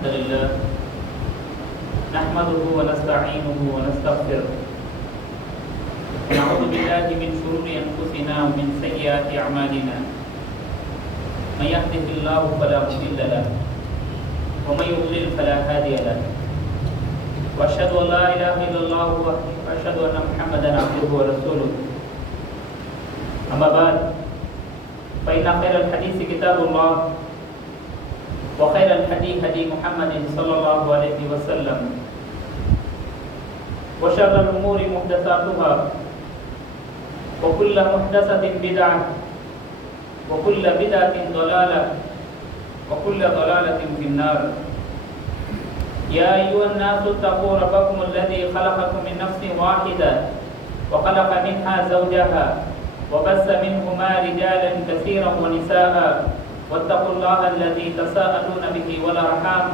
الحمد لله نحمده ونستعينه ونستغفره ونعوذ بالله من شرور أنفسنا ومن سيئات أعمالنا من يهده الله فلا مضل له ومن يضلل فلا هادي له وأشهد أن لا إله إلا الله وأشهد أن محمدا عبده ورسوله أما بعد فإن خير الحديث كتاب الله وخير الهدي هدي محمد صلى الله عليه وسلم وشر الأمور محدثاتها وكل محدثة بدعة وكل بدعة ضلالة وكل ضلالة في النار يا أيها الناس اتقوا ربكم الذي خلقكم من نفس واحدة وخلق منها زوجها وبث منهما رجالا كثيرا ونساء واتقوا الله الذي تساءلون به والأرحام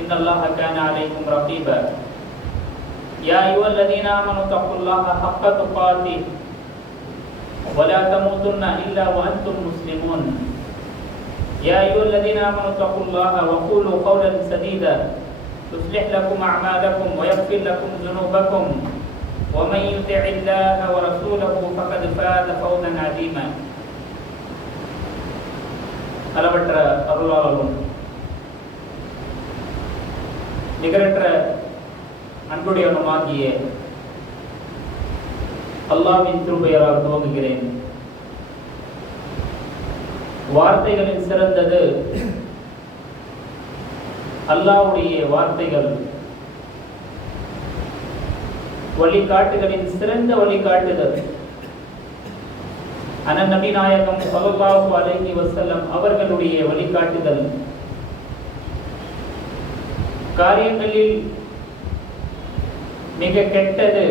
إن الله كان عليكم رقيبا يا أيها الذين آمنوا اتقوا الله حق تقاته ولا تموتن إلا وأنتم مسلمون يا أيها الذين آمنوا اتقوا الله وقولوا قولا سديدا يصلح لكم أعمالكم ويغفر لكم ذنوبكم ومن يطع الله ورسوله فقد فاز فوزا عظيما அளவற்ற அருளாளரும் நிகரற்ற அன்புடையவனுமாகிய அல்லாஹ்வின் திருப்பெயரால் துவங்குகிறேன். வார்த்தைகளில் சிறந்தது அல்லாஹ்வுடைய வார்த்தைகள். வழிகாட்டுகளின் சிறந்த வழிகாட்டுதல் நபி நாயகம் ஸல்லல்லாஹு அலைஹி வஸல்லம் அவர்களுடைய வழிகாட்டுதல். காரியங்களில் மிக கெட்டது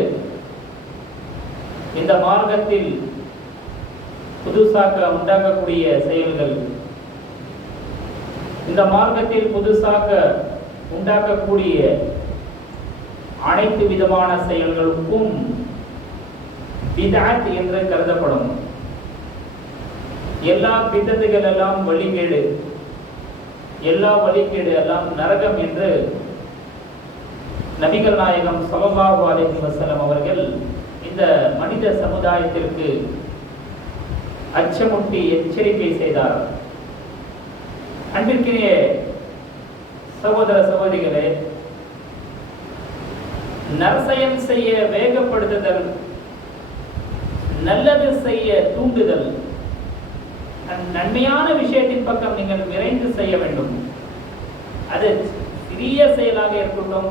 இந்த மார்க்கத்தில் புதுசாக உண்டாகக்கூடிய செயல்கள். இந்த மார்க்கத்தில் புதுசாக உண்டாக்கக்கூடிய அனைத்து விதமான செயல்களுக்கும் பித்அத் என்று கருதப்படும். எல்லா பிதத்துகள் எல்லாம் வழிகேடு, எல்லா வழிகேடு எல்லாம் நரகம் என்று நபிகள் நாயகம் ஸல்லல்லாஹு அலைஹி வஸல்லம் அவர்கள் இந்த மனித சமுதாயத்திற்கு அச்சமூட்டி எச்சரிக்கை செய்தார். அன்பிற்கினிய சகோதர சகோதரிகளே, நற்செயல் செய்ய வேகப்படுத்துதல், நல்லது செய்ய தூண்டுதல், நன்மையான விஷயத்தின் பக்கம் நீங்கள் விரைந்து செய்ய வேண்டும். அது சிறிய செயலாக இருக்கட்டும்,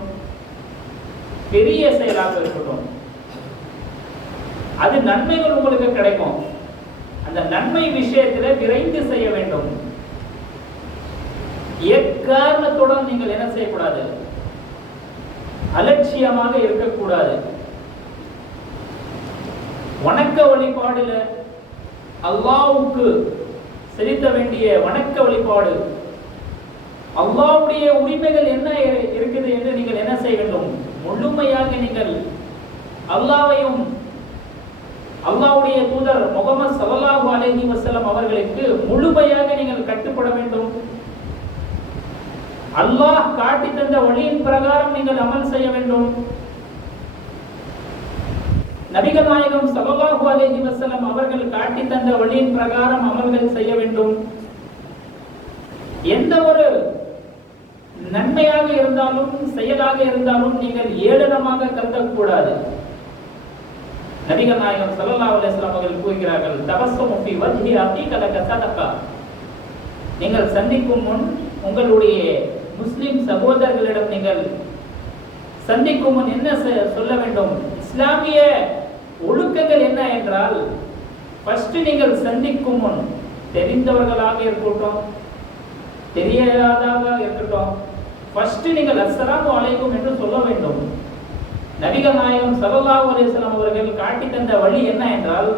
பெரிய செயலாக இருக்கட்டும், அது நன்மைகள் உங்களுக்கு கிடைக்கும். அந்த நன்மை விஷயத்தில் விரைந்து செய்ய வேண்டும். எக்காரணத்துடன் நீங்கள் என்ன செய்யக்கூடாது, அலட்சியமாக இருக்கக்கூடாது. வணக்க வழிபாடுல அல்லாஹ்வுக்கு செலுத்த வேண்டிய வணக்க வழிபாடு, அல்லாஹ்வுடைய உரிமைகள் என்ன இருக்குது என்று நீங்கள் என்ன செய்ய வேண்டும், முழுமையாக நீங்கள் அல்லாஹ்வையும் அல்லாஹ்வுடைய தூதர் முஹம்மது ஸல்லல்லாஹு அலைஹி வஸல்லம் அவர்களுக்கு முழுமையாக நீங்கள் கட்டுப்பட வேண்டும். அல்லாஹ் காட்டி தந்த வழியின் பிரகாரம் நீங்கள் அமல் செய்ய வேண்டும். நபிகள் நாயகம் ஸல்லல்லாஹு அலைஹி வஸல்லம் அவர்கள் காட்டி தந்த வழியின் பிரகாரம் அமல்கள் செய்ய வேண்டும். எந்த ஒரு நன்மையாக இருந்தாலும் செயலாக இருந்தாலும் நீங்கள் ஏளனமாக கருதக்கூடாது. நபிகள் நாயகம் ஸல்லல்லாஹு அலைஹி வஸல்லம் அவர்கள் கூறுகிறார்கள், தபஸ்ஸுமு ஃபீ வஜ்ஹி அகீக லக ஸதகா. நீங்கள் சந்திக்கும் முன் உங்களுடைய முஸ்லிம் சகோதரர்களிடம் நீங்கள் சந்திக்கும் முன் என்ன சொல்ல வேண்டும், இஸ்லாமிய ஒழுக்கங்கள் என்ன என்றால், ஃபர்ஸ்ட் நீங்கள் சந்திக்கும் முன் தெரிந்தவர்களாக இருக்கட்டும், தெரியாததாக இருக்கட்டும், ஃபர்ஸ்ட் நீங்கள் அஸ்ஸலாமு அலைக்கும் என்று சொல்ல வேண்டும். நபிகள் நாயகம் ஸல்லல்லாஹு அலைஹி வஸல்லம் அவர்கள் காட்டி தந்த வழி என்ன என்றால்,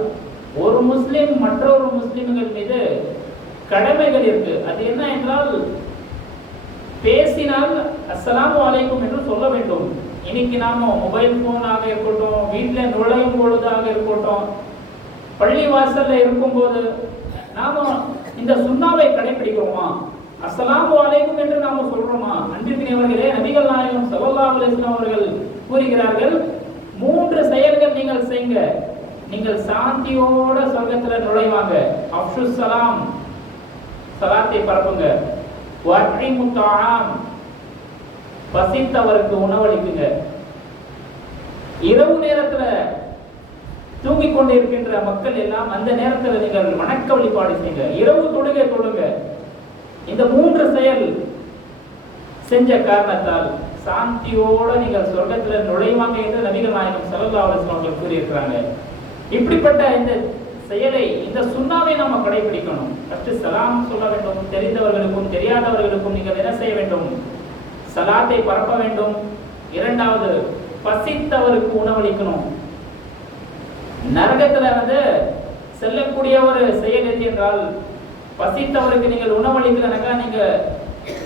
ஒரு முஸ்லிம் மற்றொரு முஸ்லிம்கள் மீது கடமைகள் இருக்கு. அது என்ன என்றால், பேசினால் அஸ்ஸலாமு அலைக்கும் என்று சொல்ல வேண்டும். இன்னைக்கு நாம மொபைல் போனாக இருக்கட்டும், வீட்டில் நுழையும் பொழுதாக இருக்கட்டும், பள்ளி வாசல்ல இருக்கும்போது நாம இந்த சுண்ணாவை கடைபிடிக்கிறோமா? அஸ்ஸலாமு அலைக்கும் என்று நாம சொல்றோமா? அன்பிற்கினியவர்களே, நபிகள் நாயகம் ஸல்லல்லாஹு அலைஹி வஸல்லம் அவர்கள் கூறுகிறார்கள், 3 செயல்கள் நீங்கள் செய்யுங்க, நீங்கள் சாந்தியோட சொர்க்கத்துல நுழைவாங்க. அஃஷுஸ் ஸலாம், ஸலாத்தை பரப்புங்க. வஅத்இமு தஆம், பசித்தவருக்கு உணவளிக்குங்க. இரவு நேரத்துல தூங்கிக் கொண்டிருக்கின்ற மக்கள் எல்லாம் அந்த நேரத்தில் நீங்கள் வணக்க வழிபாடு செய்யுங்க, இரவு தொழுகை தொழுங்க. இந்த 3 செயல் செஞ்ச காரணத்தால் சாந்தியோட நீங்கள் சொர்க்கத்துல நுழைவாங்க என்று நபிகள் நாயகம் ஸல்லல்லாஹு அலைஹி வஸல்லம் அவர்கள் கூறியிருக்கிறாங்க. இப்படிப்பட்ட இந்த செயலை, இந்த சுன்னாவை நாம கடைபிடிக்கணும். ஃபர்ஸ்ட் சலாம் சொல்ல வேண்டும், தெரிந்தவர்களுக்கும் தெரியாதவர்களுக்கும் நீங்கள் என்ன செய்ய வேண்டும்? சலாத்தை பரப்ப வேண்டும். இரண்டாவது, பசித்தவருக்கு உணவளிக்கணும். நரகத்துல செல்லக்கூடிய ஒரு செயல் எது என்றால், பசித்தவருக்கு நீங்கள் உணவளிக்கலனாக்கா நீங்க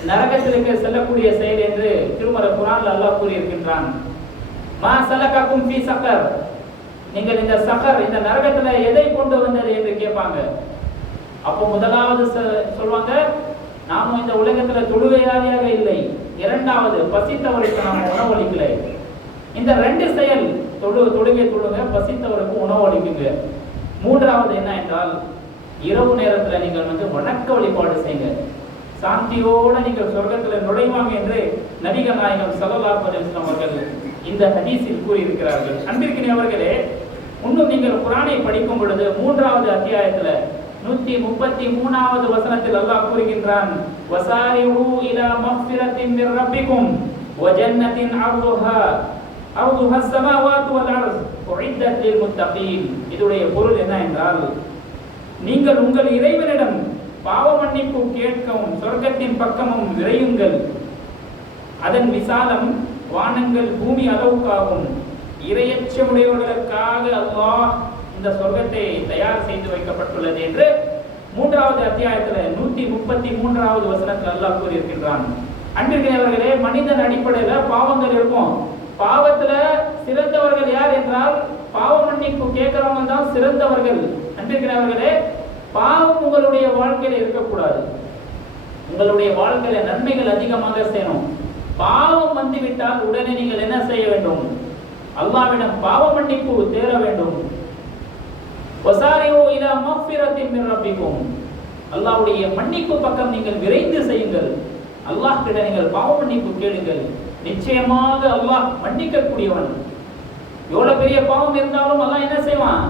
நரகத்திற்கு செல்லக்கூடிய செயல் என்று திருமறை குர்ஆன்ல அல்லாஹ் கூறியிருக்கின்றான். மா சலககும் ஃபீ ஸகர், நீங்கள் இந்த சகர், இந்த நரகத்துல எதை கொண்டு வந்தது என்று கேட்பாங்க. அப்போ முதலாவது சொல்வாங்க, நாம இந்த உலகத்துல தொழுகையாளியாக இல்லை. இரண்டாவது, பசித்தவருக்கு நாம உணவளிக்கல. இந்த 2 செயல், தொழுகை தொழுங்க, பசித்தவருக்கு உணவளிக்குங்க. மூன்றாவது என்ன என்றால், இரவு நேரத்துல நீங்கள் வணக்க வழிபாடு செய்யுங்க, சாந்தியோட நீங்கள் சொர்க்கத்துல நுழைவாங்க என்று நபிகள் நாயகம் ஸல்லல்லாஹு அலைஹி வஸல்லம் அவர்கள் இந்த ஹதீஸில் கூறியிருக்கிறார்கள். அன்பிற்கினியவர்களே, இன்னும் நீங்கள் குர்ஆனை படிக்கும் பொழுது 3வது அத்தியாயத்துல 133வது வசனத்தில் அல்லாஹ் கூறுகின்றான், வஸாரிஉ இலா மக்ஃபிரத்தின் மிர் ரப்பிக்கும் வ ஜன்னத்தின் அர்துஹா அஸ்-ஸமாவாத்து வல் அர்த் உஇத்தத் லில் முத்தகீன். இதுடைய பொருள் என்ன என்றால், நீங்கள் உங்கள் இறைவனிடம் பாவ மன்னிப்பு கேட்கவும் சொர்க்கத்தின் பக்கமும் விரையுங்கள். அதன் விசாலம் வானங்கள் பூமி அளவுக்காகும். இறையச்சமுடையவர்களுக்காக அல்லாஹ் இந்த சொர்க்கத்தை தயார் செய்து வைக்கப்பட்டுள்ளது என்று 3வது அத்தியாயத்துல 133வது வசனத்தில் அல்லாஹ் கூறியிருக்கின்றான். அன்பிற்கினியவர்களே, மனிதன் அடிப்படையில பாவங்கள் இருக்கும். பாவத்துல சிறந்தவர்கள் யார் என்றால், பாவ மன்னிப்பு கேட்கிறவங்க தான் சிறந்தவர்கள். அன்பிற்கினியவர்களே, பாவம் உங்களுடைய வாழ்க்கையில இருக்கக்கூடாது. உங்களுடைய வாழ்க்கையில நன்மைகள் அதிகமாக செய்யணும். பாவம் வந்துவிட்டால் உடனே நீங்கள் என்ன செய்ய வேண்டும்? அல்லாஹ்விடம் பாவ மன்னிப்பு தேட வேண்டும். வஸாரிஉ இலா மக்ஃபிரத்தின் மிர் ரப்பிக்கும், அல்லாஹ்வுடைய மன்னிப்பு பக்கம் நீங்கள் விரைந்து செய்யுங்கள். அல்லாஹ் கிட்ட நீங்கள் பாவ மன்னிப்பு கேளுங்கள். நிச்சயமாக அல்லாஹ் மன்னிக்க கூடியவன். எவ்வளவு பெரிய பாவம் இருந்தாலும் அல்லாஹ் என்ன செய்வான்?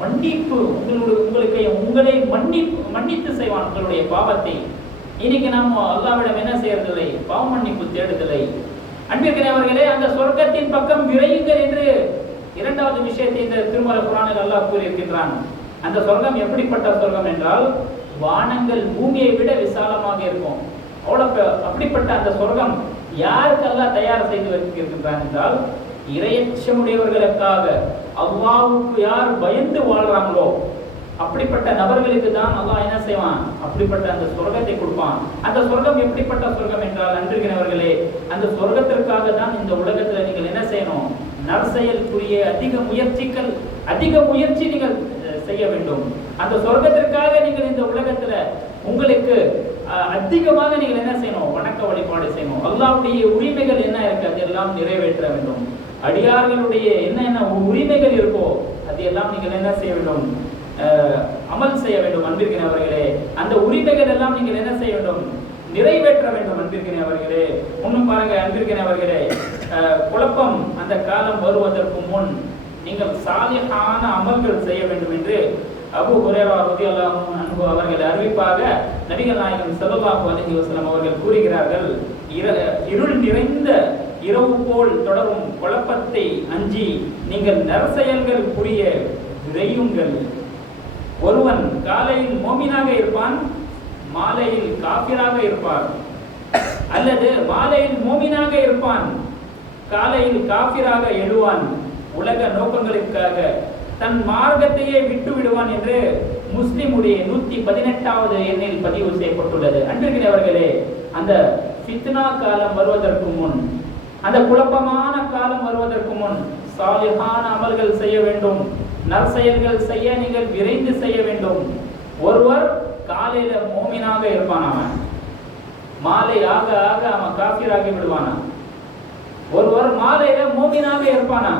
மன்னிப்பு, உங்களை மன்னித்து செய்வான் உங்களுடைய பாவத்தை. இன்னைக்கு நாம் அல்லாஹ்விடம் என்ன செய்யறதில்லை? பாவ மன்னிப்பு தேடுதலை. அன்பிற்கினியவர்களே, அந்த சொர்க்கத்தின் பக்கம் விரையுங்கள் என்று 2வது விஷயத்தை இந்த திருமறை குர்ஆனில் அல்லாஹ் கூறியிருக்கின்றான். அந்த சொர்க்கம் எப்படிப்பட்ட சொர்க்கம் என்றால், வானங்கள் பூமியை விட விசாலமாக இருக்கும். அப்படிப்பட்ட அந்த சொர்க்கம் யாருக்கு அல்லாஹ் தயார் செய்து வைத்திருக்கின்றான் என்றால், இறையச்சமுடையவர்களுக்காக, அல்லாஹ்வுக்கு யார் பயந்து வாழ்றாங்களோ அப்படிப்பட்ட நபர்களுக்கு தான் அல்லாஹ் என்ன செய்வான்? அப்படிப்பட்ட அந்த சொர்க்கத்தை கொடுப்பான். அந்த சொர்க்கம் எப்படிப்பட்ட சொர்க்கம் என்றால், அன்பிற்கினியவர்களே, அந்த சொர்க்கத்திற்காக தான் இந்த உலகத்துல நீங்கள் என்ன செய்யணும்? நற்செயலுக்குரிய அதிக முயற்சி நீங்கள் செய்ய வேண்டும். அந்த சொர்க்கத்திற்காக நீங்கள் இந்த உலகத்துல உங்களுக்கு அதிகமாக நீங்கள் என்ன செய்யணும்? வணக்க வழிபாடு செய்யணும். அல்லாஹ்வுடைய உரிமைகள் என்ன இருக்கு அதெல்லாம் நிறைவேற்ற வேண்டும். அடியார்களுடைய என்ன உரிமைகள் இருக்கோ அதெல்லாம் நீங்கள் என்ன செய்ய வேண்டும்? அமல் செய்ய வேண்டும். அன்பிற்கினியவர்களே, அந்த உரிமைகள் எல்லாம் நீங்கள் என்ன செய்ய வேண்டும்? நிறைவேற்ற வேண்டும். அன்பிற்கினியவர்களே, இன்னும் பாருங்க அன்பிற்கினியவர்களே, குழப்பம் அந்த காலம் வருவதற்கு முன் நீங்கள் சாலிஹான அமல்கள் செய்ய வேண்டும் என்று அபூ ஹுரைரா ரலியல்லாஹு அன்ஹு அவர்கள் அறிவிப்பாக நபிகள் நாயகம் ஸல்லல்லாஹு அலைஹி வஸல்லம் அவர்கள் கூறுகிறார்கள், இருள் நிறைந்த இரவு போல் தொடரும் குழப்பத்தை அஞ்சி நீங்கள் நற்செயல்கள் புரிய விரையுங்கள். ஒருவன் காலையில் மோமினாக இருப்பான், மாலையில் காபிராக இருப்பான். அல்லது மாலையில் மோமினாக இருப்பான், காலையில் காபிராக எழுவான். உலக நோக்கங்களுக்காக தன் மார்க்கத்தையே விட்டு விடுவான் என்று முஸ்லிமுடைய 118வது எண்ணில் பதிவு செய்யப்பட்டுள்ளது. அன்பிற்கினியவர்களே, அந்த ஃபித்னா காலம் வருவதற்கு முன், அந்த குழப்பமான காலம் வருவதற்கு முன் சாலிஹான அமல்கள் செய்ய வேண்டும். நற்செயல்கள் செய்ய நீங்கள் விரைந்து செய்ய வேண்டும். ஒருவர் காலையில மோமினாக இருப்பான், அவன் மாலை ஆக ஆக அவன் காஃபிராகி விடுவானா? ஒருவர் மாலையில மூமினாக இருப்பானா?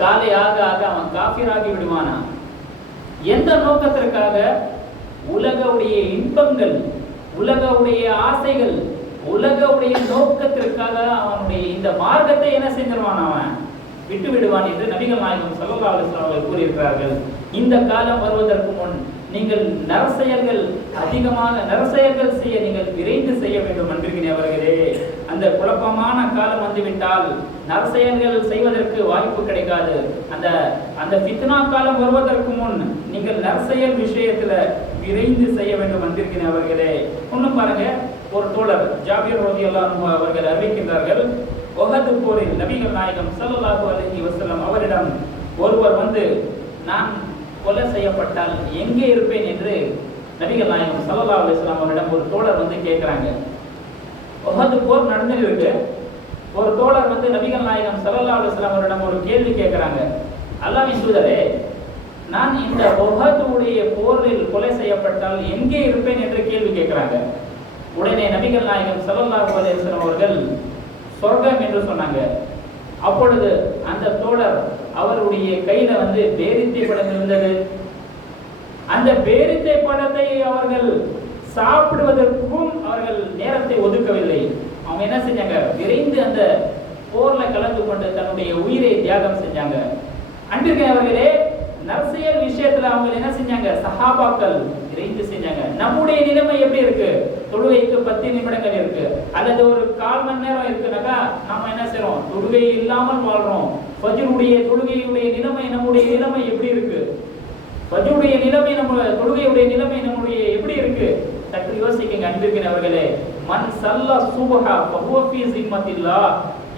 காலை ஆக ஆக அவன் காஃபிராகி விடுவானா? எந்த நோக்கத்திற்காக? உலகவுடைய இன்பங்கள், உலகவுடைய ஆசைகள், உலகவுடைய நோக்கத்திற்காக அவனுடைய இந்த மார்க்கத்தை என்ன செஞ்சிருவான்? அவன் விட்டு விடுவான் என்று நபிகள் நாயகம் ஸல்லல்லாஹு அலைஹி வஸல்லம் அவர்கள் கூறியிருக்கிறார்கள். இந்த காலம் வருவதற்கு முன் நீங்கள் நற்செயல்கள் அதிகமாக நற்செயல்கள் செய்ய நீங்கள் விரைந்து செய்ய வேண்டும் அன்பிற்கினியவர்களே. அந்த குழப்பமான காலம் வந்துவிட்டால் நற்செயல்கள் செய்வதற்கு வாய்ப்பு கிடைக்காது. அந்த ஃபித்னா காலம் வருவதற்கு முன் நீங்கள் நற்செயல் விஷயத்துல விரைந்து செய்ய வேண்டும் அன்பிற்கினியவர்களே. இன்னும் பாருங்க, ஒரு தோழர் ஜாபிர் ரலியல்லாஹு அன்ஹு அவர்கள் அறிவிக்கின்றார்கள், உஹது போரில் நபிகள் நாயகம் ஸல்லல்லாஹு அலைஹி வஸல்லம் அவரிடம் ஒருவர் வந்து, நான் கொலை செய்யப்பட்டால் எங்கே இருப்பேன் என்று நபிகள் நாயகம் ஸல்லல்லாஹு அலைஹி வஸல்லம் அவரிடம் ஒரு தோழர் வந்து கேட்கிறாங்க. உஹது போர் நடந்துருக்கு. ஒரு தோழர் வந்து நபிகள் நாயகம் ஸல்லல்லாஹு அலைஹி வஸல்லம் அவரிடம் ஒரு கேள்வி கேட்கிறாங்க, அல்லாஹ்வின் தூதரே, நான் இந்த உஹதுடைய போரில் கொலை செய்யப்பட்டால் எங்கே இருப்பேன் என்று கேள்வி கேட்கிறாங்க. உடனே நபிகள் நாயகம் ஸல்லல்லாஹு அலைஹி வஸல்லம் அவர்கள் சொர்க்கம் என்று சொன்னாங்க. அப்பொழுது அந்த தோழர் அவருடைய கையில வந்து பேரித்தை பழம் இருந்தது. அந்த பேரித்தை பழத்தை அவர்கள் சாப்பிடுவதற்கும் அவர்கள் நேரத்தை ஒதுக்கவில்லை. அவங்க என்ன செஞ்சாங்க? விரைந்து அந்த போர்ல கலந்து கொண்டு தன்னுடைய உயிரை தியாகம் செஞ்சாங்க. அன்பிற்கினியவர்களே, நற்செயல் விஷயத்துல அவங்க என்ன செஞ்சாங்க? சஹாபாக்கள் விரைந்து செஞ்சாங்க. நம்முடைய நிலைமை எப்படி இருக்கு? தொழுகைக்கு 10 நிமிடங்கள் இருக்கு, அல்லது ஒரு 1/4 மணி நேரம் இருக்குனாக்கா நாம என்ன செய்றோம்? தொழுகை இல்லாமல் வாழ்றோம். ஃபஜ்ருடைய தொழுகையுடைய நிலைமை, நம்முடைய நிலைமை எப்படி இருக்கு? ஃபஜ்ருடைய நிலைமை, நம்ம தொழுகையுடைய நிலைமை நம்முடைய எப்படி இருக்கு? சற்று யோசிக்கங்க அன்பிற்கினியவர்களே. மன் ஸல்லா சுப்ஹா ஃபஹுவ ஃபீ ஸிம்மத்தில்லாஹ்,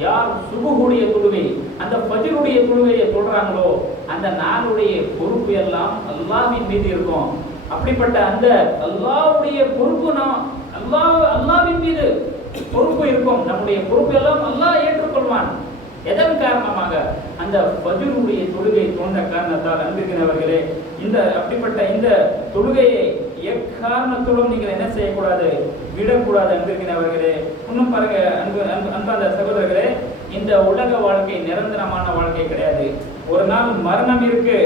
யார் சுபுஹுடைய தொழுகை, அந்த ஃபஜ்ருடைய தொழுகையை தொழுறாங்களோ அந்த நாளுடைய பொறுப்பு எல்லாம் அல்லாஹ்வின் மீது இருக்கும். அப்படிப்பட்ட அந்த அல்லாஹ்வுடைய பொறுப்பு அல்லாஹ்வின் மீது பொறுப்பு இருக்கும். நம்முடைய பொறுப்பு எல்லாம் அல்லாஹ் ஏற்றுக்கொள்வான். எதன் காரணமாக? அந்த ஃபஜ்ருடைய தொழுகை தோன்ற காரணத்தால். அன்பிற்கினியவர்களே, அப்படிப்பட்ட இந்த தொழுகையை எக்காரணத்துடன் நீங்கள் என்ன செய்யக்கூடாது? விடக்கூடாது அன்பிற்கினியவர்களே. இன்னும் பாருங்க அன்பார்ந்த சகோதரர்களே, இந்த உலக வாழ்க்கை நிரந்தரமான வாழ்க்கை கிடையாது. ஒரு நாள் மரணம் இருக்கு.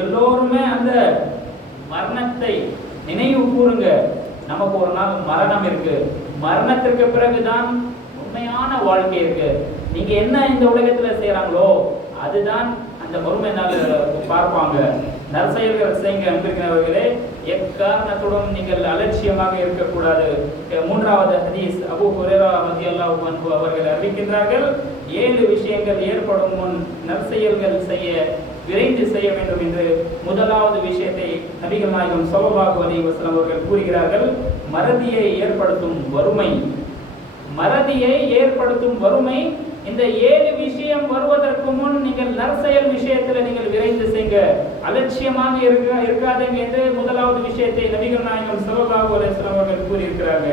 எல்லோருமே அந்த மரணத்தை நினைவு கூறுங்க. நமக்கு ஒரு நாள் மரணம் இருக்கு. மரணத்திற்கு பிறகுதான் உண்மையான வாழ்க்கை இருக்கு. நீங்க என்ன இந்த உலகத்துல செய்யறாங்களோ அதுதான் அந்த மறுமை நாள் பார்ப்பாங்க. நற்செயல்கள் செய்யுங்க அன்பிற்கினியவர்களே. எக்காரணத்துடன் நீங்கள் அலட்சியமாக இருக்கக்கூடாது. 3வது ஹதீஸ், அபூ ஹுரைரா ரலியல்லாஹு அன்ஹு அவர்கள் அறிவிக்கின்றார்கள், 7 விஷயங்கள் ஏற்படும் முன் நற்செயல்கள் செய்ய விரைந்து செய்ய வேண்டும் என்று. முதலாவது விஷயத்தை நபிகள் நாயகம் ஸல்லல்லாஹு அலைஹி வஸல்லம் அவர்கள் கூறுகிறார்கள், மறதியை ஏற்படுத்தும் வறுமை. மறதியை ஏற்படுத்தும் வறுமை. இந்த 7 விஷயம் வருவதற்கு முன் நீங்கள் நற்செயல் விஷயத்தில் நீங்கள் விரைந்து செய்யுங்க, அலட்சியமாக இருக்காதீங்க என்று முதலாவது விஷயத்தை நபிகள் நாயகம் ஸல்லல்லாஹு அலைஹி வஸல்லம் அவர்கள் கூறியிருக்கிறாங்க.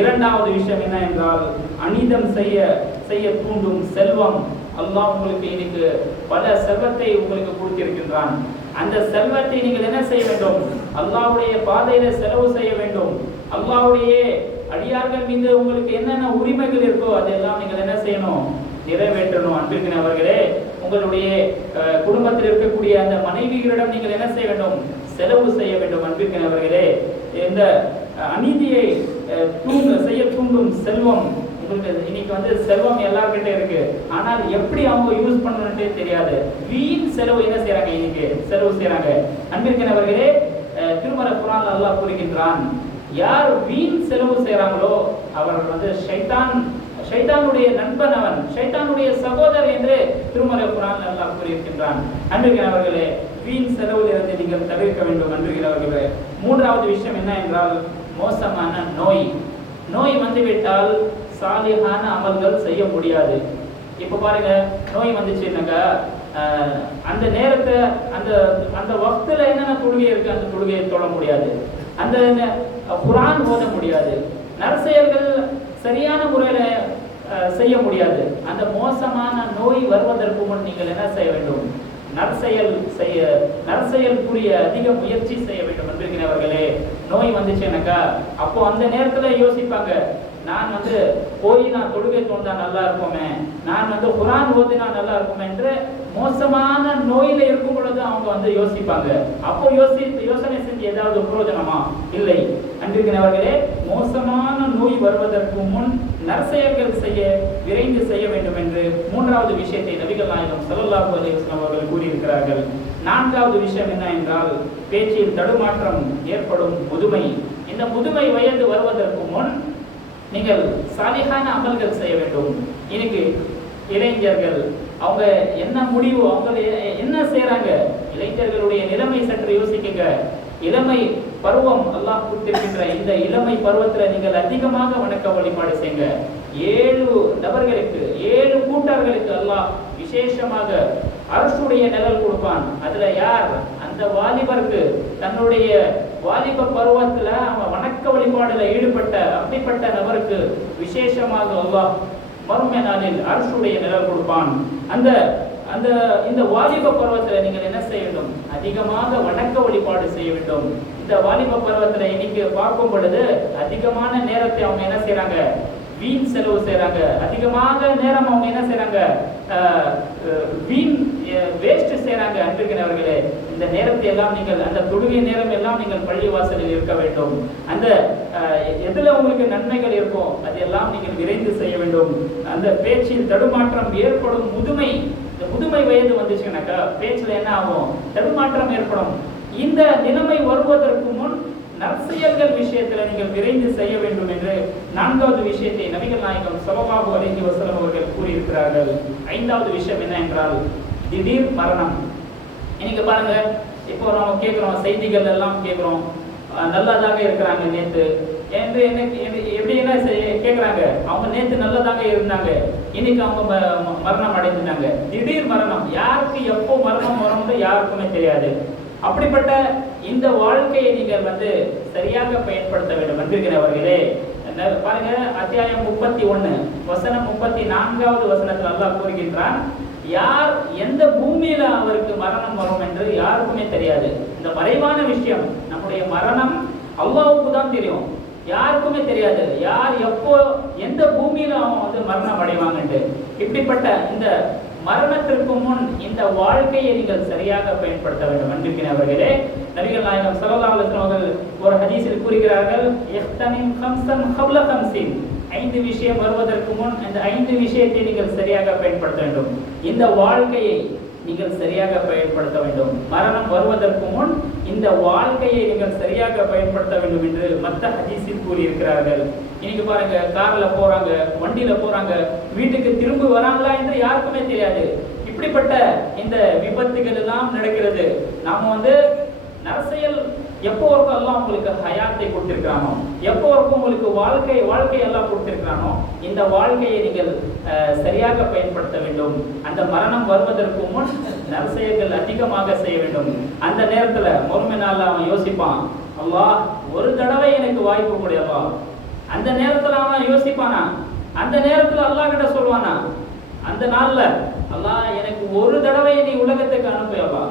இரண்டாவது விஷயம் என்ன என்றால், அநீதம் செய்ய தூண்டும் செல்வம். அல்லாஹ் உங்களுக்கு இன்னைக்கு பல செல்வத்தை உங்களுக்கு கொடுத்திருக்கின்றான். அந்த செல்வத்தை நீங்கள் என்ன செய்ய வேண்டும்? அல்லாஹ்வுடைய பாதையில செலவு செய்ய வேண்டும். அல்லாஹ்வுடைய அடியார்கள் மீது உங்களுக்கு என்னென்ன உரிமைகள் இருக்கோ அதெல்லாம் நீங்கள் என்ன செய்யணும்? நிறைவேற்றணும். அன்பிற்கினியவர்களே, உங்களுடைய குடும்பத்தில் இருக்கக்கூடிய அந்த மனைவிகளிடம் நீங்கள் என்ன செய்ய வேண்டும்? செலவு செய்ய வேண்டும். அன்பிற்கினியவர்களே, இந்த அநீதியை செய்ய தூண்டும் செல்வம். உங்களுக்கு இன்னைக்கு வந்து செல்வம் எல்லார்கிட்ட இருக்கு, ஆனால் எப்படி அவங்க யூஸ் பண்ணணும்னே தெரியாது. வீண் செலவு என்ன செய்யறாங்க? இன்னைக்கு செலவு செய்யறாங்க. அன்பிற்கினியவர்களே, திருமறை குர்ஆன்ல அல்லாஹ் கூறுகின்றான், யார் வீண் செலவு செய்யறாங்களோ அவர் வந்து ஷைத்தானுடைய நண்பன், அவன் ஷைத்தானுடைய சகோதரர் என்று திருமறை குர்ஆன்ல அல்லாஹ் கூறியிருக்கின்றான். அன்பிற்கினியவர்களே, வீண் செலவில் இருந்து நீங்கள் தவிர்க்க வேண்டும். அன்பிற்கினியவர்களே, மூன்றாவது விஷயம் என்ன என்றால், மோசமான நோய் வந்துவிட்டால் சாலிஹான அமல்கள் செய்ய முடியாது. இப்ப பாருங்க, நோய் வந்துச்சுன்னாக்கா அந்த நேரத்தை அந்த வக்துல என்னென்ன தொழுகை இருக்கு அந்த தொழுகையை தொழ முடியாது, அந்த குர்ஆன் ஓத முடியாது, நற்செயல்கள் சரியான முறையில செய்ய முடியாது. அந்த மோசமான நோய் வருவதற்கு முன் நீங்கள் என்ன செய்ய வேண்டும்? நற்செயல் புரிய அதிக முயற்சி செய்ய வேண்டும். அன்பிற்கினியவர்களே, நோய் வந்துச்சுனாக்கா அப்போ அந்த நேரத்துல யோசிப்பாங்க, நான் போய் நான் தொழுகை தோண்டா நல்லா இருக்குமே, நான் குர்ஆன் ஓதினா நல்லா இருக்குமே என்று மோசமான நோயில இருக்கும் பொழுது அவங்க யோசிப்பாங்க. அப்போ யோசனை செஞ்சு ஏதாவது பிரயோஜனமா? இல்லை. அன்பிற்குரியவர்களே, மோசமான நோய் வருவதற்கு முன் நற்செயல்கள் செய்ய விரைந்து செய்ய வேண்டும் என்று மூன்றாவது விஷயத்தை நபிகள் நாயகம் ஸல்லல்லாஹு அலைஹி வஸல்லம் அவர்கள் கூறியிருக்கிறார்கள். நான்காவது விஷயம் என்ன என்றால், பேச்சில் தடுமாற்றம் ஏற்படும் முதுமை. இந்த முதுமை வயது வருவதற்கு முன் நீங்கள் சாலிஹான அமல்கள் செய்ய வேண்டும். இன்னைக்கு இளைஞர்கள் அவங்க என்ன முடிவு, அவங்க என்ன செய்யறாங்க? இளைஞர்களுடைய நிலைமை சற்று யோசிக்குங்க. இளமை பருவம் அல்லாஹ் கொடுத்திருக்கின்ற இந்த இளமை பருவத்துல நீங்கள் அதிகமாக வணக்க வழிபாடு செய்யுங்க. 7 நபர்களுக்கு 7 கூட்டர்களுக்கு அல்லாஹ் விசேஷமாக அரசுடைய நிழல் கொடுப்பான். அதுல யார்? அந்த வாலிபருக்கு தன்னுடைய வாலிப பருவத்துல அவன் வணக்க வழிபாடுல ஈடுபட்ட அப்படிப்பட்ட நபருக்கு விசேஷமாக அல்லாஹ் மறுமை நாளில் அரசுடைய நிழல் கொடுப்பான். அந்த அந்த இந்த வாலிப பருவத்துல நீங்கள் என்ன செய்ய வேண்டும்? அதிகமாக வணக்க வழிபாடு செய்ய வேண்டும். இந்த வாலிப பருவத்துல இன்னைக்கு பார்க்கும் பொழுது அதிகமான நேரத்தை அவங்க என்ன செய்யறாங்க? வீண் செலவு செய்யறாங்க. அதிகமாக நேரம் அவங்க என்ன செய்யறாங்க? வீண் வேஸ்ட் செய்யறாங்க. அன்பிற்கிறவர்களே, இந்த நேரத்தை எல்லாம் நீங்கள், அந்த தொழுகை நேரம் எல்லாம் நீங்கள் பள்ளி வாசலில் இருக்க வேண்டும். அந்த எதுல உங்களுக்கு நன்மைகள் இருக்கும் அதெல்லாம் நீங்கள் விரைந்து செய்ய வேண்டும். அந்த பேச்சில் தடுமாற்றம் ஏற்படும் முதுமை, இந்த முதுமை வயது வந்துச்சுனாக்கா பேச்சுல என்ன ஆகும்? தடுமாற்றம் ஏற்படும். இந்த நிலைமை வருவதற்கு முன் நற்செயல்கள் விஷயத்துல நீங்கள் விரைந்து செய்ய வேண்டும் என்று நான்காவது விஷயத்தை நபிகள் நாயகம் ஸல்லல்லாஹு அலைஹி வஸல்லம் அவர்கள் கூறியிருக்கிறார்கள். ஐந்தாவது விஷயம் என்ன என்றால், திடீர் மரணம். இன்னைக்கு பாருங்க, இப்போ நம்ம கேட்கிறோம், செய்திகள் எல்லாம் கேட்கிறோம், நல்லதாக இருக்கிறாங்க நேத்து என்று எப்படி என்ன கேட்கிறாங்க? அவங்க நேத்து நல்லதாக இருந்தாங்க, இன்னைக்கு அவங்க மரணம் அடைஞ்சிட்டாங்க. திடீர் மரணம். யாருக்கு எப்போ மரணம் வரும்னு யாருக்குமே தெரியாது. அப்படிப்பட்ட இந்த வாழ்க்கையை நீங்கள் சரியாக பயன்படுத்த வேண்டும். வந்திருக்கிறவர்களே, பாருங்க, அத்தியாயம் 31 வசனம் 34வது வசனத்தில் அல்லாஹ் கூறுகின்றான், யார் எந்த பூமியில அவருக்கு மரணம் வரும் என்று யாருக்குமே தெரியாது. இந்த மறைவான விஷயம், நம்முடைய மரணம் அல்லாஹ்வுக்கு தான் தெரியும், யாருக்குமே தெரியாது. யார் எப்போ எந்த பூமியில அவன் மரணம் அடைவாங்கன்ட்டு. இப்படிப்பட்ட இந்த மரணத்திற்கு முன் இந்த வாழ்க்கையை நீங்கள் சரியாக பயன்படுத்த வேண்டும். அன்பிற்கிறவர்களே, நபிகள் நாயகம் ஸல்லல்லாஹு அலைஹி வஸல்லம் அவர்கள் ஒரு ஹதீஸில் கூறுகிறார்கள், இஹ்தனிம் கம்ஸன் கப்ல கம்ஸின். 5 விஷயம் வருவதற்கு முன் இந்த 5 விஷயத்தை நீங்கள் சரியாக பயன்படுத்த வேண்டும். இந்த வாழ்க்கையை நீங்கள் சரியாக பயன்படுத்த வேண்டும். மரணம் வருவதற்கு முன் இந்த வாழ்க்கையை நீங்கள் சரியாக பயன்படுத்த வேண்டும் என்று மற்ற ஹதீஸில் கூறியிருக்கிறார்கள். இன்னைக்கு பாருங்க, கார்ல போறாங்க, வண்டியில போறாங்க, வீட்டுக்கு திரும்பி வராங்களா என்று யாருக்குமே தெரியாது. இப்படிப்பட்ட இந்த விபத்துகள் எல்லாம் நடக்கிறது. நாம நரசியல் எப்போ வரைக்கும் எல்லாம் உங்களுக்கு ஹயாத்தை கொடுத்திருக்கிறானோ, எப்போ வரைக்கும் உங்களுக்கு வாழ்க்கை எல்லாம் கொடுத்திருக்கிறானோ, இந்த வாழ்க்கையை நீங்கள் சரியாக பயன்படுத்த வேண்டும். அந்த மரணம் வருவதற்கு முன் நற்செயல்கள் அதிகமாக செய்ய வேண்டும். அந்த நேரத்துல மறுமை நாள்ல அவன் யோசிப்பான், அல்லாஹ் ஒரு தடவை எனக்கு வாய்ப்பு கூடியவா. அந்த நேரத்துல அவன் யோசிப்பானா? அந்த நேரத்துல அல்லாஹ் கிட்ட சொல்வானா? அந்த நாள்ல அல்லாஹ் எனக்கு ஒரு தடவை நீ உலகத்துக்கு அனுப்பியவா,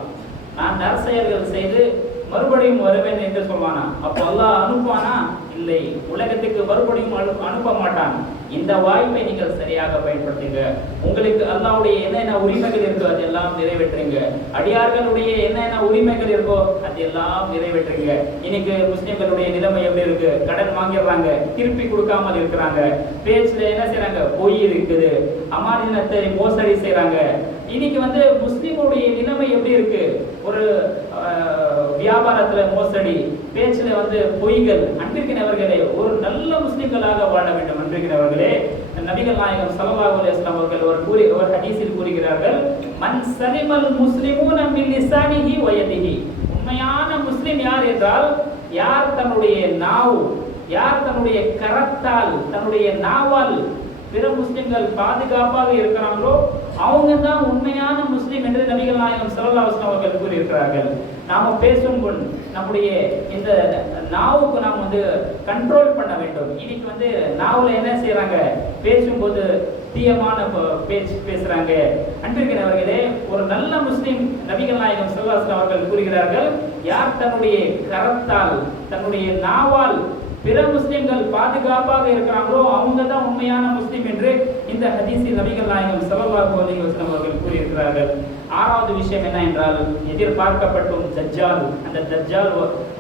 நான் நற்செயல்கள் செய்து மறுபடியும் வருவேன் என்று சொல்வானா? அப்போ அல்லாஹ் அனுப்புவானா? இல்லை, உலகத்துக்கு மறுபடியும் அனுப்ப மாட்டான். இந்த வாய்ப்பை நீங்கள் சரியாக பயன்படுத்துங்க. உங்களுக்கு அல்லாஹ்வுடைய என்னென்ன உரிமைகள் இருக்கோ அதெல்லாம் நிறைவேற்றுங்க. அடியார்களுடைய என்னென்ன உரிமைகள் இருக்கோ அதெல்லாம் நிறைவேற்றுங்க. இன்னைக்கு முஸ்லிம்களுடைய நிலைமை எப்படி இருக்கு? கடன் வாங்கிடுறாங்க, திருப்பி கொடுக்காமல் இருக்கிறாங்க. பேச்சுல என்ன செய்யறாங்க? பொய் இருக்குது, அமானிதத்தை மோசடி செய்யறாங்க. இன்னைக்கு முஸ்லிமுடைய நிலைமை எப்படி இருக்கு? ஒரு வியாபாரத்துல மோசடி, பேச்சுல பொய்கள். அன்பிற்கிறவர்களே, ஒரு நல்ல முஸ்லிம்களாக வாழ வேண்டும். அன்பிற்கிறவர்களே, நபிகள் நாயகம் ஸல்லல்லாஹு அலைஹி வஸல்லம் அவர்கள் ஒரு ஹதீஸில் கூறுகிறார்கள், மன் சலிமல் முஸ்லிமூன மின் லிசானிஹி வ யதிஹி. உண்மையான முஸ்லிம் யார் என்றால், யார் தன்னுடைய நாவு, யார் தன்னுடைய கரத்தால், தன்னுடைய நாவால் பிற முஸ்லிம்கள் பாதுகாப்பாக இருக்கிறாங்களோ அவங்க தான் உண்மையான முஸ்லிம் என்று நபிகள் நாயகம் ஸல்லல்லாஹு அலைஹி வஸல்லம் அவர்கள் கூறியிருக்கிறார்கள். நாம பேசும் முன் நம்முடைய இந்த நாவுக்கு நாம் கண்ட்ரோல் பண்ண வேண்டும். இன்னைக்கு நாவுல என்ன செய்யறாங்க, பேசும்போது தீயமான பேச்சு பேசுறாங்க. அன்பிற்கிறவர்களே, ஒரு நல்ல முஸ்லிம் நபிகள் நாயகம் ஸல்லல்லாஹு அலைஹி வஸல்லம் அவர்கள் கூறுகிறார்கள், யார் தன்னுடைய கரத்தால் தன்னுடைய நாவால் பிற முஸ்லிம்கள் பாதுகாப்பாக இருக்கிறாங்களோ அவங்க தான் உண்மையான முஸ்லிம் என்று இந்த ஹதீஸில் நபிகள் நாயகம் ஸல்லல்லாஹு அலைஹி வஸல்லம் அவர்கள் கூறியிருக்கிறார்கள். ஆறாவது விஷயம் என்ன என்றால், எதிர்பார்க்கப்பட்டும் தஜ்ஜால். அந்த தஜ்ஜால்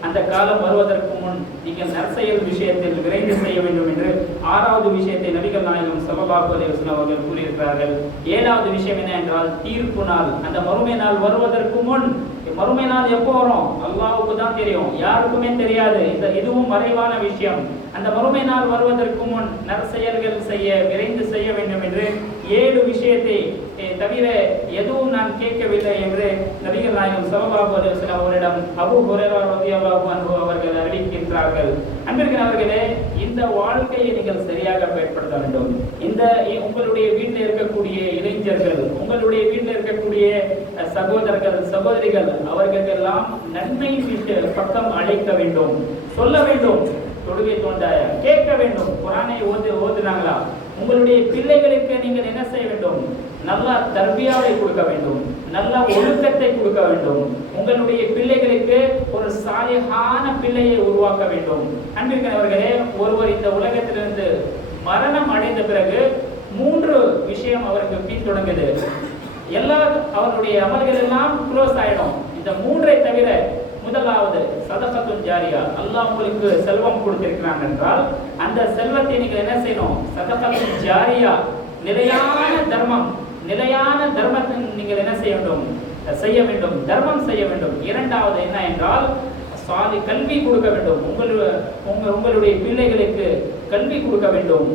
அந்த காலம் வருவதற்கு முன் நீங்கள் நற்செயல் விஷயத்தில் விரைந்து செய்ய வேண்டும் என்று ஆறாவது விஷயத்தை நபிகள் நாயகம் ஸல்லல்லாஹு அலைஹி வஸல்லம் அவர்கள் கூறியிருக்கிறார்கள். ஏழாவது விஷயம் என்ன என்றால், தீர்ப்பு நாள். அந்த மறுமை நாள் வருவதற்கு முன், மறுமை நாள் எப்போ வரும் அல்லாஹ்வுக்கு தான் தெரியும், யாருக்குமே தெரியாது. இதுவும் மறைவான விஷயம். அந்த மறுமை நாள் வருவதற்கு முன் நற்செயல்கள் செய்ய விரைந்து செய்ய வேண்டும் என்று 7 விஷயத்தை தவிர எதுவும் நான் கேட்கவில்லை என்று நபிகள் நாயகம் ஸல்லல்லாஹு அலைஹி வஸல்லம் அவரிடம் அபூ ஹுரைரா ரலியல்லாஹு அன்ஹு அவர்கள் அறிவிக்கின்றார்கள். அன்பிற்கிறவர்களே, இந்த வாழ்க்கையை நீங்கள் சரியாக பயன்படுத்த வேண்டும். இந்த உங்களுடைய வீட்டில் இருக்கக்கூடிய இளைஞர்கள், உங்களுடைய வீட்டில் இருக்கக்கூடிய சகோதரர்கள் சகோதரிகள், அவர்களுக்கெல்லாம் நன்மை பக்கம் அழைக்க வேண்டும், சொல்ல வேண்டும். தொழுகை தோண்டாய கேட்க வேண்டும், குர்ஆனை ஓதுனாங்களா? உங்களுடைய பிள்ளைகளுக்கு நீங்கள் என்ன செய்ய வேண்டும், நல்ல தர்பியாவை கொடுக்க வேண்டும், நல்ல ஒழுக்கத்தை கொடுக்க வேண்டும். உங்களுடைய பிள்ளைகளுக்கு ஒரு சாலிஹான பிள்ளையை உருவாக்க வேண்டும். அன்பிற்கிறவர்களே, ஒருவர் இந்த உலகத்திலிருந்து மரணம் அடைந்த பிறகு 3 விஷயம் அவருக்கு பின்தொடங்குது. எல்லா அவருடைய அமல்கள் எல்லாம் க்ளோஸ் ஆயிடும். இந்த 3ஐ தவிர, முதலாவது சதகத்துன் ஜாரியா. அல்லாஹ் உங்களுக்கு செல்வம் கொடுத்திருக்கிறாங்க என்றால் அந்த செல்வத்தை நீங்கள் என்ன செய்யணும், சதகத்துன் ஜாரியா, நிலையான தர்மம், நிலையான தர்மத்தை நீங்கள் என்ன செய்ய வேண்டும், தர்மம் செய்ய வேண்டும். இரண்டாவது என்ன என்றால், கல்வி கொடுக்க வேண்டும். உங்களுடைய பிள்ளைகளுக்கு கல்வி கொடுக்க வேண்டும்.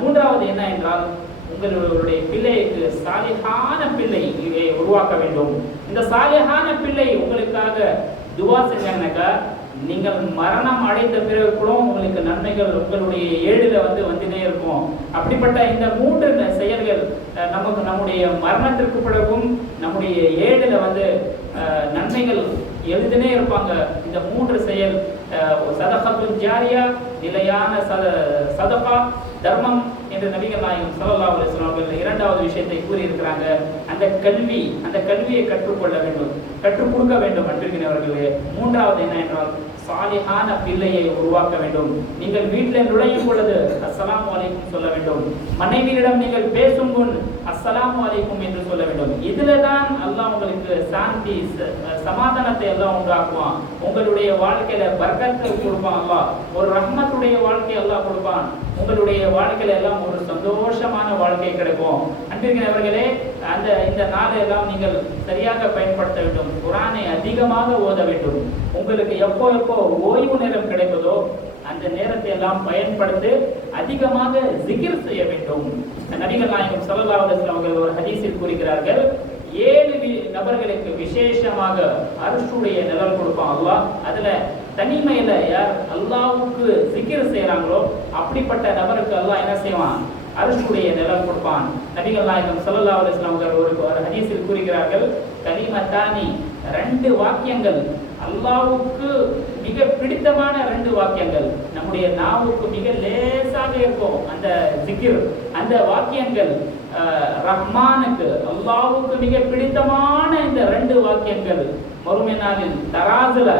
மூன்றாவது என்ன என்றால், உங்களுடைய பிள்ளைக்கு சாலிஹான பிள்ளை உருவாக்க வேண்டும். இந்த சாலிஹான பிள்ளை உங்களுக்காக துவா செஞ்சாங்கனாக்கா, நீங்கள் மரணம் அடைந்த பிறகு கூட உங்களுக்கு நன்மைகள் உங்களுடைய ஏடுல வந்துட்டே இருக்கும். அப்படிப்பட்ட இந்த 3 செயல்கள் நமக்கு நம்முடைய மரணத்திற்கு பிறகும் நம்முடைய ஏடுல நன்மைகள் எழுதினே இருப்பாங்க. இந்த 3 செயல், சதகத்துன் ஜாரியா, நிலையான சதகா, தர்மம் என்று நபிகள் நாயகம் ஸல்லல்லாஹு அலைஹி வஸல்லம் அவர்கள் இரண்டாவது விஷயத்தை கூறியிருக்கிறாங்க. அந்த கல்வியை கற்றுக்கொள்ள வேண்டும், கற்றுக் கொடுக்க வேண்டும். அன்பிற்கிறவர்களே, மூன்றாவது என்ன என்றால், சாலிஹான பிள்ளையை உருவாக்க வேண்டும். நீங்கள் வீட்டில் நுழையும் பொழுது அஸ்ஸலாமு அலைக்கும் சொல்ல வேண்டும். மனைவியிடம் நீங்கள் பேசும் முன் அஸ்ஸலாமு அலைக்கும் என்று சொல்ல வேண்டும். இதுல தான் அல்லாஹ் உங்களுக்கு சாந்தி சமாதானத்தை எல்லாம் உண்டாக்குவான். உங்களுடைய வாழ்க்கையில பர்க்கத்தை கொடுப்பான் அல்லாஹ். ஒரு ரஹ்மத்துடைய வாழ்க்கை அல்லாஹ் கொடுப்பான். உங்களுடைய வாழ்க்கையில எல்லாம் ஒரு சந்தோஷமான வாழ்க்கை கிடைக்கும். அன்பிற்கிறவர்களே, இந்த நாளை எல்லாம் நீங்கள் சரியாக பயன்படுத்த வேண்டும். குர்ஆனை அதிகமாக ஓத வேண்டும். உங்களுக்கு எப்போ ஓய்வு நேரம் கிடைப்பதோ அந்த நேரத்தை எல்லாம் பயன்படுத்தி அதிகமாக ஜிக்ர் செய்ய வேண்டும். நபிகள் நாயகம் ஸல்லல்லாஹு அலைஹி வஸல்லம் அவர்கள் ஒரு ஹதீஸில் கூறுகிறார்கள், 7 நபர்களுக்கு விசேஷமாக அர்ஷுடைய நிழல் கொடுப்பான் அல்லாஹ். அதுல தனிமையில யார் அல்லாஹ்வுக்கு ஜிக்ர் செய்றாங்களோ அப்படிப்பட்ட நபருக்கு அல்லாஹ் என்ன செய்வான், அர்ஷுடைய நிழல் கொடுப்பான். நபிகள் நாயகம் ஸல்லல்லாஹு அலைஹி வஸல்லம் அவர்கள் ஒரு ஹதீஸில் கூறுகிறார்கள், கலிமத்தானி, 2 வாக்கியங்கள், அல்லாஹ்வுக்கு மிக பிடித்தமான 2 வாக்கியங்கள், நம்முடைய நாவுக்கு மிக லேசாக இருக்கும் அந்த ஜிக்ர், அந்த வாக்கியங்கள் ரஹ்மானுக்கு அல்லாஹ்வுக்கு மிக பிடித்தமான இந்த 2 வாக்கியங்கள் மறுமை நாளில் தராசுல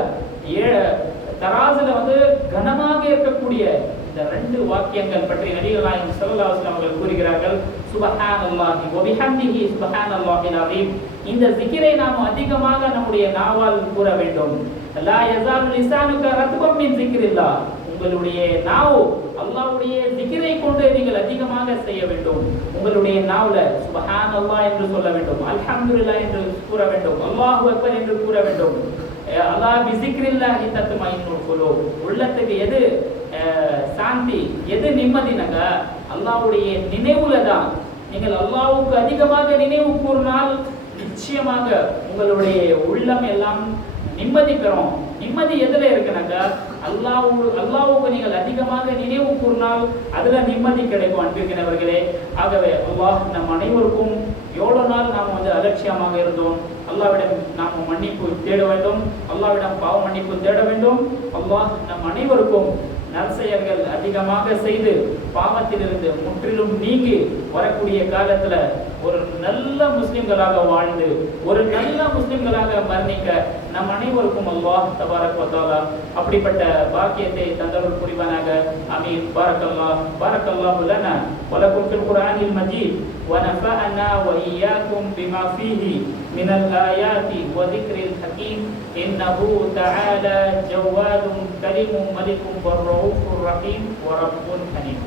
கனமாக இருக்கக்கூடிய இந்த 2 வாக்கியங்கள் பற்றி நபிகள் நாயகம் ஸல்லல்லாஹு அலைஹி வஸல்லம் அவர்கள் கூறுகிறார்கள், சுப்ஹானல்லாஹி வ பிஹம்திஹி சுப்ஹானல்லாஹில் அஸீம். இந்த zikரை நாம் அதிகமாக நம்முடைய நாவால் கூற வேண்டும். லா யஸாலு லிசானுக ரத்பம் மின் zikrillah. உங்களுடைய நாவு அல்லாஹ்வுடைய zikரை கொண்டு நீங்கள் அதிகமாக செய்ய வேண்டும். உங்களுடைய நாவுல சுப்ஹானல்லாஹ் என்று சொல்ல வேண்டும், அல்ஹம்துலில்லாஹ் என்று கூற வேண்டும், அல்லாஹு அக்பர் என்று கூற வேண்டும். அல்லா பிஸிக்ரில்லாஹி தத்மஇன்னுல் குலூப். உள்ளத்துக்கு எது சாந்தி, எது நிம்மதினாக அல்லாஹ்வுடைய நினைவுல தான். நீங்கள் அல்லாஹ்வுக்கு அதிகமாக நினைவு கூர்ந்தால் நிச்சயமாக உங்களுடைய உள்ளம் எல்லாம் நிம்மதி பெறும். நிம்மதி எதுல இருக்குனாக்கா, அல்லாஹ்வுக்கு நீங்கள் அதிகமாக நினைவு கூர்ந்தால் அதுல நிம்மதி கிடைக்கும். அன்பிற்கிறவர்களே, ஆகவே அல்லாஹ் நம் அனைவருக்கும் எவ்வளவு நாள் நாம் அலட்சியமாக இருந்தோம், அல்லாஹ்விடம் நாம் மன்னிப்பு தேட வேண்டும், அல்லாஹ்விடம் பாவ மன்னிப்பு தேட வேண்டும். அல்லாஹ் நம் அனைவருக்கும் நற்செயல்கள் அதிகமாக செய்து பாவத்திலிருந்து முற்றிலும் நீங்கி வரக்கூடிய காலத்துல ஒரு நல்ல முஸ்லிம்களாக வாழ்ந்து ஒரு நல்ல முஸ்லிம்களாக மரணிக்க நம் அனைவருக்கும் அல்லாஹ் தபாரக் வ தஆலா அப்படிப்பட்ட பாக்கியத்தை தந்தருள் புரிவானாக. ஆமீன். பாரக்கல்லாஹு லனா வ லக்கும் ஃபில் குர்ஆனில் மஜீத் வ நஃபஅனா வ இய்யாக்கும் பிமா ஃபீஹி மினல் ஆயாத்தி வ ذிக்ரில் ஹகீம் இன்னஹு தஆலா ஜவ்வாதுன் கரீமும் மலிக்கும் ரഊஃபுர் ரஹீம் வ ரப்புல் ஹலீம்.